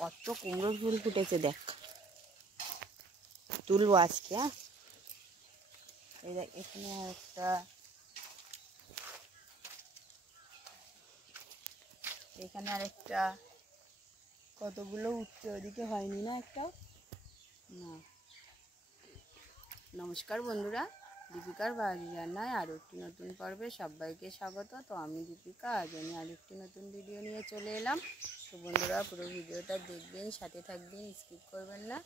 কত কুমড়োর ফুল ফুটেছে দেখ, তুলবো আজকে। হ্যাঁ, এই দেখ এখানে একটা, এখানে আরেকটা, কতগুলো উঠছে, ওদিকে হয়নি না একটা না। নমস্কার বন্ধুরা, দীপিকার বাড়ি রান্নায় আরও একটি নতুন পর্বে সবাইকে স্বাগত। তো আমি দীপিকা, আজ আমি আরেকটি নতুন ভিডিও নিয়ে চলে এলাম। তো বন্ধুরা পুরো ভিডিওটা দেখবেন, সাথে থাকবেন, স্কিপ করবেন না।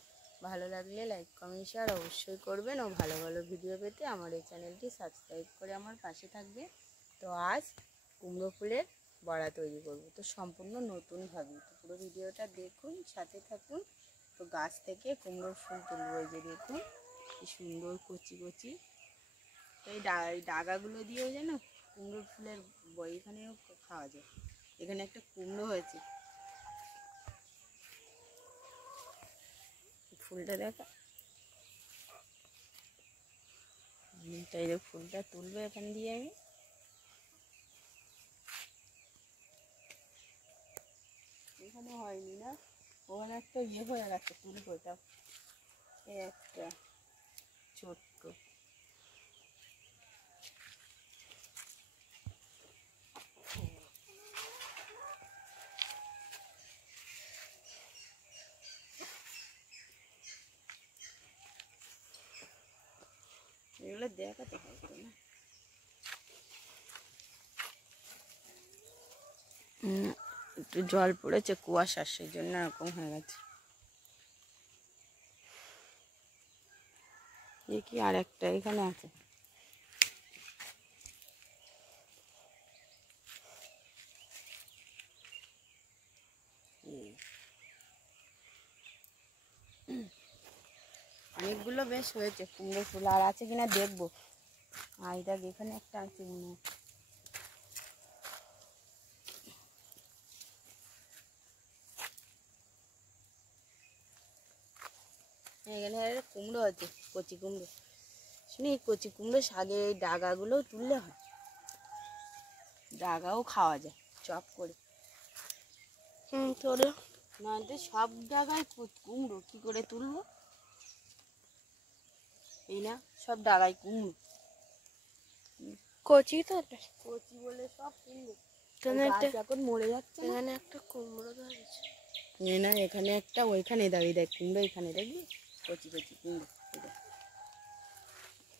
ভালো লাগলে লাইক কমেন্ট শেয়ার অবশ্যই করবেন, ও ভালো ভালো ভিডিও পেতে আমার এই চ্যানেলটি সাবস্ক্রাইব করে আমার পাশে থাকবে। তো আজ কুমড়ো ফুলের বড়া তৈরি করব, তো সম্পূর্ণ নতুনভাবে। তো পুরো ভিডিওটা দেখুন, সাথে থাকুন। তো গাছ থেকে কুমড়োর ফুল তুলবো, এই যে দেখুন কি সুন্দর কচি কচি। তো এই ডাগাগুলো দিয়েও যেন কুমড়োর ফুলের বই এখানেও খাওয়া যায়। এখানে একটা কুমড়ো হয়েছে, ফুলটা দেখা, তাই ফুলটা তুলবো এখান দিয়ে আমি। এখানে হয়নি না, ওখানে একটা ইয়ে হয়ে গেছে, তুলবো এটা। এই একটা ছোট্ট, এগুলো দেখাতে হয়তো না। একটু জল পড়েছে, কুয়াশার, সেই জন্য এরকম হয়ে গেছে। এ কি আর একটা এখানে আছে, অনেকগুলো বেশ হয়েছে কুমড়ো ফুল। আর আছে কিনা দেখবো। আর দেখ এখানে একটা আছে মনে, এখানে কুমড়ো আছে, কচি কুমড়ো। শুনি কচি কুমড়ো শাকে এই ডাগাগুলো তুললে হয়, ডাগাও খাওয়া যায় চপ করে। তোলো না, সব ডাগায় কুমড়ো কি করে তুলবো? এই না, সব ডাগায় কুমড়ো, কচি তো, কচি বলে সব কুমড়ো। এখন মরে যাচ্ছে, এখানে একটা কুমড়ো ধরেছে। না এখানে একটা, ওইখানে দাঁড়িয়ে দেখ কুমড়ো, এখানে দেখবি কচি কচি কুমড়ো।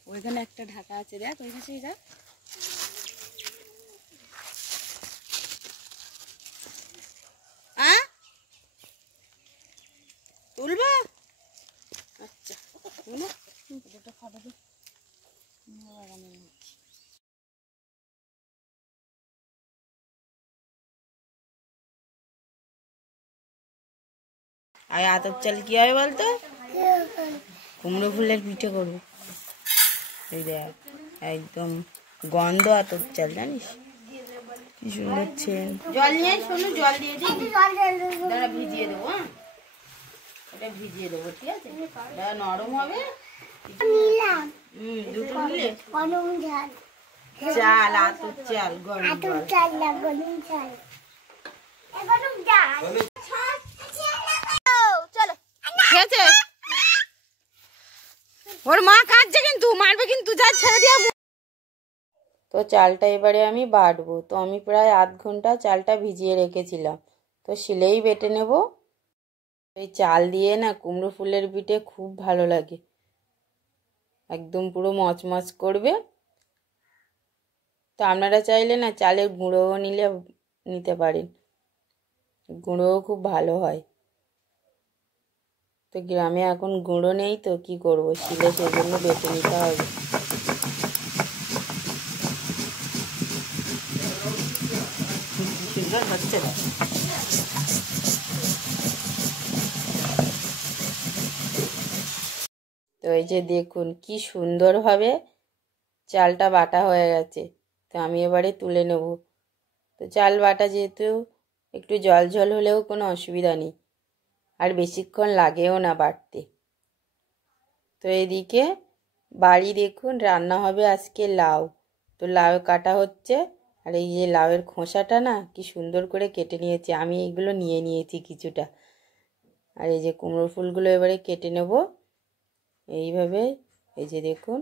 ওইখানে একটা ঢাকা আছে, দেখ ওই পাশেই দেখ। তুলবা? আচ্ছা তুলো, এটা ফাটাবে। আর আতপ চাল কি হবে বলতো? কুমড়ো ফুলের পিঠে করবো। এই দেখ একদম গন্ধ আতপ চাল, জানিস কি সুন্দর ছেন। জল নিয়ে শোনো, জল দিয়ে দিই, দাঁড়া ভিজিয়ে দেবো। হ্যাঁ, এটা ভিজিয়ে দেবো, ঠিক আছে? দাঁড়া, নরম হবে। দুটো নিলে চাল, আতপ চাল, গরম চাল। চলো, ঠিক আছে? ওর মা কাঁদছে কিন্তু, মারবে কিন্তু, যা ছেড়ে দিয়ে। তো চালটা এবারে আমি বাটবো। তো আমি প্রায় আধ ঘন্টা চালটা ভিজিয়ে রেখেছিলাম, তো শিলেই বেটে নেব। এই চাল দিয়ে না কুমড়ো ফুলের পিঠে খুব ভালো লাগে, একদম পুরো মচমচ করবে। তো আপনারা চাইলে না চালের গুঁড়োও নিতে পারেন, গুঁড়োও খুব ভালো হয়। তো গ্রামে এখন গুঁড়ো নেই, তো কি করব, শিলে সেই জন্য বেটে নিতে হবে। সুন্দর হচ্ছে না? তো এই যে দেখুন কি সুন্দরভাবে চালটা বাটা হয়ে গেছে। তো আমি এবারে তুলে নেব। তো চাল বাটা যেহেতু একটু জল জল হলেও কোনো অসুবিধা নেই, আর বেশিক্ষণ লাগেও না বাটতে। তো এদিকে বাড়ি দেখুন রান্না হবে আজকে লাউ। তো লাউ কাটা হচ্ছে, আর এই যে লাউয়ের খোসাটা না কি সুন্দর করে কেটে নিয়েছি আমি, এইগুলো নিয়ে নিয়েছি কিছুটা। আর এই যে কুমড়ো ফুলগুলো এবারে কেটে নেব এইভাবে, এই যে দেখুন।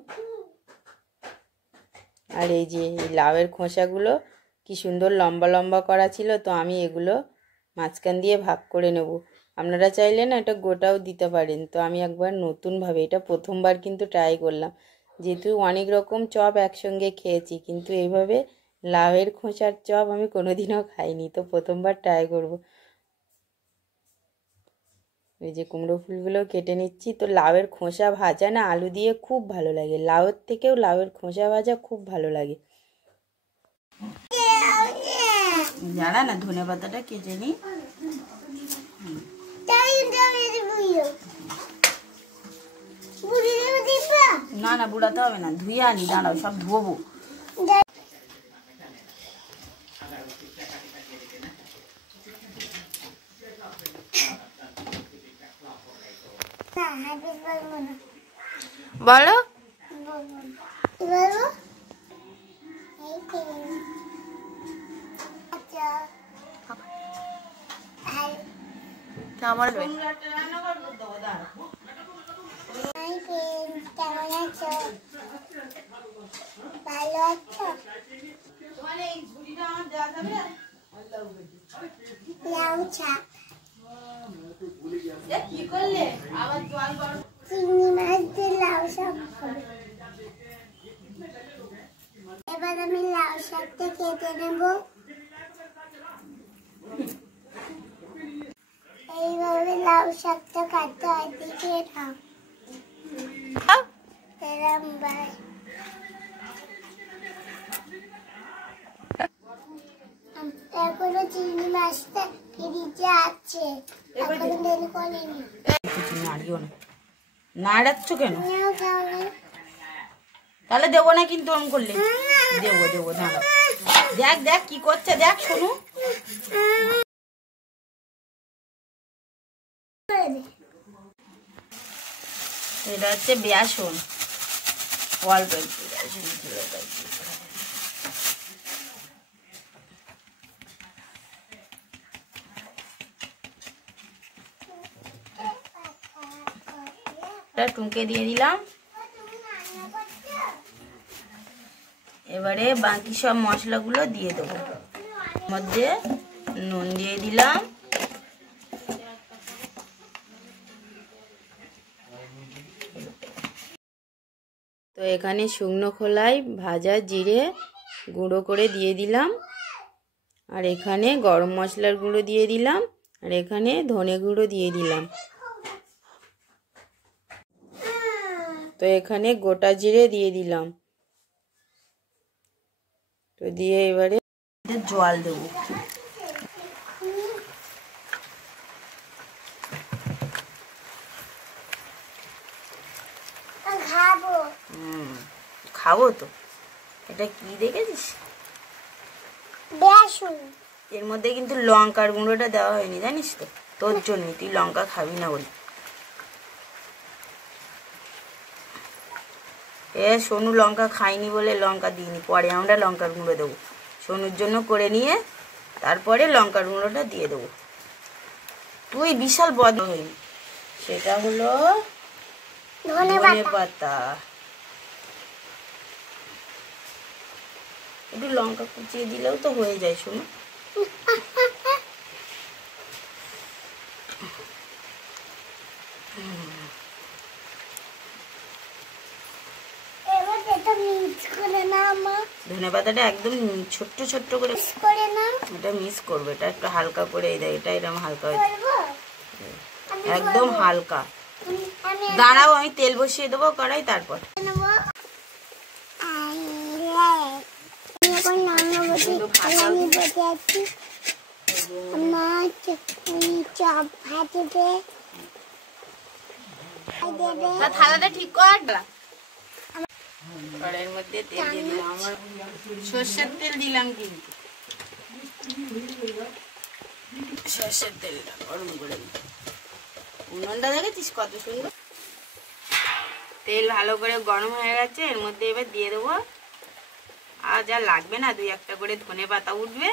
আর এই যে এই লাউয়ের খোসাগুলো কি সুন্দর লম্বা লম্বা করা ছিল, তো আমি এগুলো মাঝখান দিয়ে ভাগ করে নেব। আপনারা চাইলে না এটা গোটাও দিতে পারেন। তো আমি একবার নতুনভাবে, এটা প্রথমবার কিন্তু ট্রাই করলাম, যেহেতু অনেক রকম চপ একসঙ্গে খেয়েছি, কিন্তু এইভাবে লাউয়ের খোসার চপ আমি কোনোদিনও খাইনি, তো প্রথমবার ট্রাই করব। এই যে কুমড়ো ফুলগুলো কেটে নিচ্ছি। তো লাউয়ের খোসা ভাজা না আলু দিয়ে খুব ভালো লাগে, লাউয়ের থেকেও লাউয়ের খোসা ভাজা খুব ভালো লাগে। যারা না ধনে পাতাটা কেটে নিই, না না বুড়াতে হবে না, ধুয়ে আনি, দাঁড়াও সব ধোবো। বলো আমার কেমন আছো? ভালো আছো? লাউ শাক, চিংড়ি মাছ দিয়ে লাউ শাক হবে। এবার আমি লাউ শাকটা কেটে নেব। এইভাবে লাউ শাকটা কাটতে হয়, দেখে নাও। এখনো চিংড়ি মাছটা ফ্রিজে আছে, এখনো বের করিনি। নাড়াচ্ছ কেন? তাহলে দেবো না কিন্তু, আমি করলে দেবো দেবো, দাঁড়াও। দেখ দেখ কি করছে, দেখ শোনো। এটা হচ্ছে বেসন, অল্প একটু বেসন দিয়ে দিচ্ছি। টুকে দিয়ে দিলাম। এবারে বাকি সব মশলাগুলো দিয়ে দেবো। মধ্যে নুন দিয়ে দিলাম, তো এখানে শুকনো খোলায় ভাজা জিরে গুঁড়ো করে দিয়ে দিলাম, আর এখানে গরম মশলার গুঁড়ো দিয়ে দিলাম, আর এখানে ধনে গুঁড়ো দিয়ে দিলাম। তো এখানে গোটা জিরে দিয়ে দিলাম। তো দিয়ে এবারে জল দেবো। খাবো তো। এটা কি দেখেছিস? বেসন। এর মধ্যে কিন্তু লঙ্কার গুঁড়োটা দেওয়া হয়নি, জানিস তো, তোর জন্য। তুই লঙ্কা খাবি না বলি। সোনু লঙ্কা খাইনি বলে লঙ্কা দিইনি, পরে আমরা লঙ্কার গুঁড়ো দেবো। সোনুর জন্য করে নিয়ে তারপরে লঙ্কার গুঁড়োটা দিয়ে দেবো। তুই বিশাল বদল হইনি। সেটা হলো ধনে পাতা। একটু লঙ্কা কুচিয়ে দিলেও তো হয়ে যায় শোনো। ধনে পাতাটা একদম ছোট্ট ছোট্ট করে এটা মিক্স করবে। এটা একটু হালকা করে, এই দেখ, এটা এরকম হালকা হয়েছে, একদম হালকা। দাঁড়াও, আমি তেল বসিয়ে দেবো কড়াই, তারপর থালাটা ঠিক কর। কড়াইয়ের মধ্যে তেল দিয়ে দিলাম, আমার সর্ষের তেল দিলাম, কিন্তু সর্ষের তেলটা গরম করে দিলাম। উনুনটা দেখেছিস কত সুন্দর। তেল ভালো করে গরম হয়ে গেছে, এর মধ্যে এবার দিয়ে দেবো, আর যা লাগবে না, 2-1টা করে ধনে পাতা উঠবে।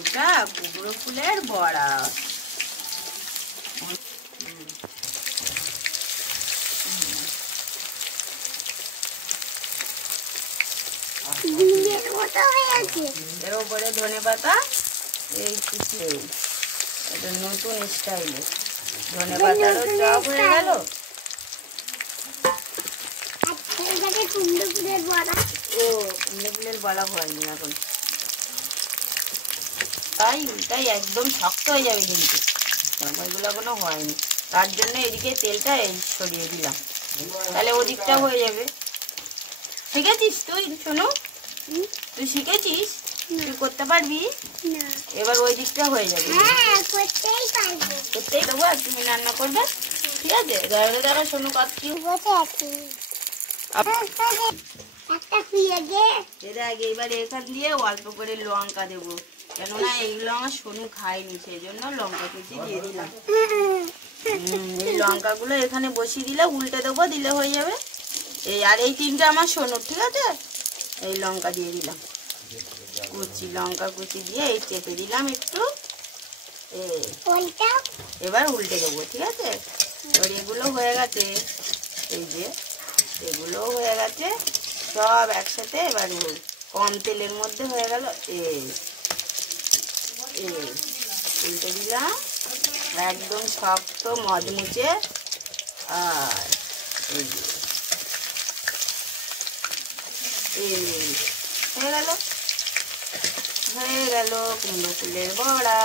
এটা কুমড়ো ফুলের বড়া। ডিমের মতো হয়ে আছে। এর উপরে ধনেপাতা, এই কুচিয়ে এটা নতুন স্টাইলে ধনেপাতারও চপ হয়ে গেল। এটাকে কুমড়ো ফুলের বড়া। ও কুমড়ো ফুলের বড়া হয়নি এখন, তাই উল্টাই একদম শক্ত হয়ে যাবে কিন্তু ওইগুলো এখনো হয়নি। তার জন্য এদিকে তেলটা এই সরিয়ে দিলাম, তাহলে ওদিকটা হয়ে যাবে। শিখেছিস তুই? শোনো, তুই শিখেছিস? তুই করতে পারবি? না। এবার ওই দিকটা হয়ে যাবে। হ্যাঁ, করতেই পারবো। করতেই দেবো আর তুমি রান্না করবে, ঠিক আছে? দেখো শোনো কাটছি। বসে আছি। একটা খুঁয়ে দে। দেখ এবার এখান দিয়ে অল্প করে লঙ্কা দেবো, কেননা এইগুলো আমার সোনু খায়নি, সেই জন্য লঙ্কা কুচি দিয়ে দিলাম। এই লঙ্কাগুলো এখানে বসিয়ে দিলে উল্টে দেবো, দিলে হয়ে যাবে। এই আর এই তিনটা আমার সোনুর, ঠিক আছে? এই লঙ্কা দিয়ে দিলাম, কুচি লঙ্কা কুচি দিয়ে এই চেপে দিলাম একটু। এবার উল্টে দেবো, ঠিক আছে? এবার এগুলো হয়ে গেছে, এই যে এগুলো হয়ে গেছে সব একসাথে। এবার কম তেলের মধ্যে হয়ে গেল। উল্টে দিলাম, একদম শক্ত মজমুচে। আর হয়ে গেল, হয়ে গেল কুমড়ো ফুলের বড়া।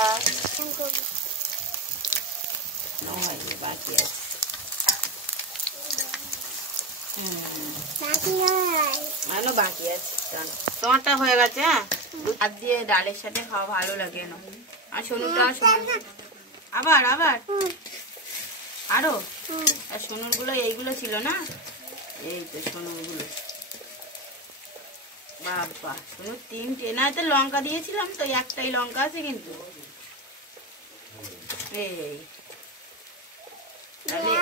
বাকি আছে, বাকি আছে। তোমারটা হয়ে গেছে। হ্যাঁ, হাত দিয়ে ডালের সাথে খাওয়া ভালো লাগে না। আর সোনুটা আবার আবার আরো, আর সোনুর গুলো এইগুলো ছিল না, এই তো সোনুর গুলো। বাবা, সোনুর তিনটে, না তো লঙ্কা দিয়েছিলাম তো, একটাই লঙ্কা আছে কিন্তু। এই তাহলে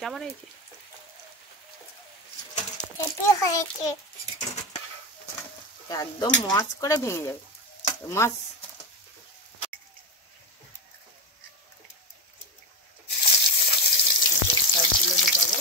কেমন হয়েছে? একদম মস করে ভেঙে যাবে, মস। সবগুলো দেবো।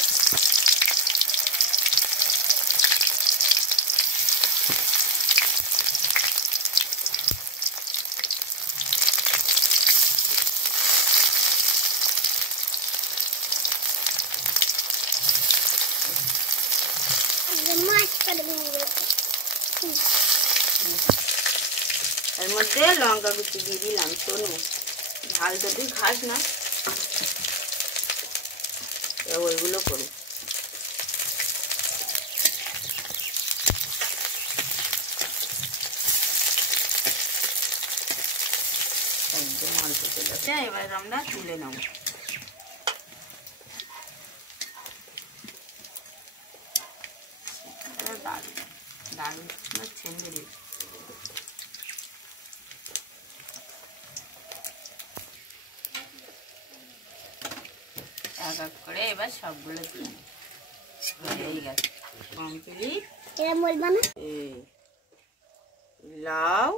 এর মধ্যে লঙ্কা কুচি দিয়ে দিলাম। শোনো, ঝাল তো তুই খাস না, ওইগুলো করো। একদম অল্প তেল আছে। এবার আমরা তুলে নেব। দারুণ ছেন্দে দিই। এক এক করে এবার সবগুলো দিয়ে হয়ে গেছে কমপ্লিট। লাউ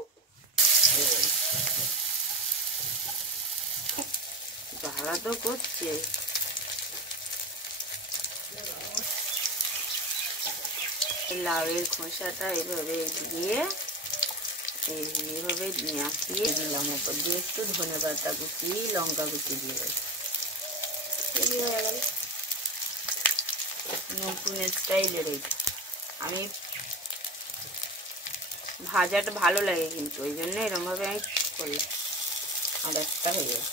জ্বালা তো করছে। লাউয়ের খোসাটা এভাবে দিয়ে এইভাবে নাচিয়ে দিলাম, ওপর দিয়ে একটু ধনেপাতা কুচি লঙ্কা কুচি দিয়ে হয়ে গেল নতুন স্টাইলের। এইটা আমি ভাজাটা ভালো লাগে কিন্তু, ওই জন্য এরকম ভাবে আমি করলাম। আর একটা হয়ে যাবে।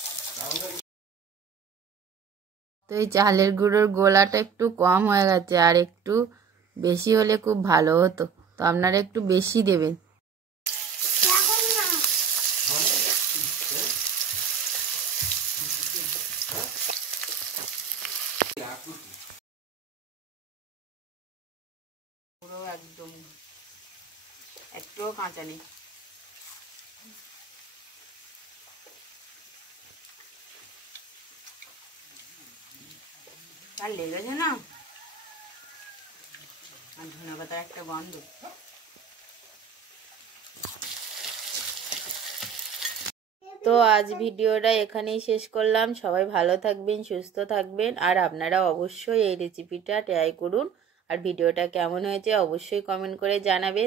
তো এই চালের গুঁড়োর গোলাটা একটু কম হয়ে গেছে, আর একটু বেশি হলে খুব ভালো হতো, তো আপনারা একটু বেশি দেবেন। পুরো একদম একটুও কাঁচা নেই। আর লেগেছে না, আর ধনেপাতার একটা গন্ধ। তো আজ ভিডিওটা এখানেই শেষ করলাম। সবাই ভালো থাকবেন, সুস্থ থাকবেন, আর আপনারা অবশ্যই এই রেসিপিটা ট্রাই করুন। আর ভিডিওটা কেমন হয়েছে অবশ্যই কমেন্ট করে জানাবেন।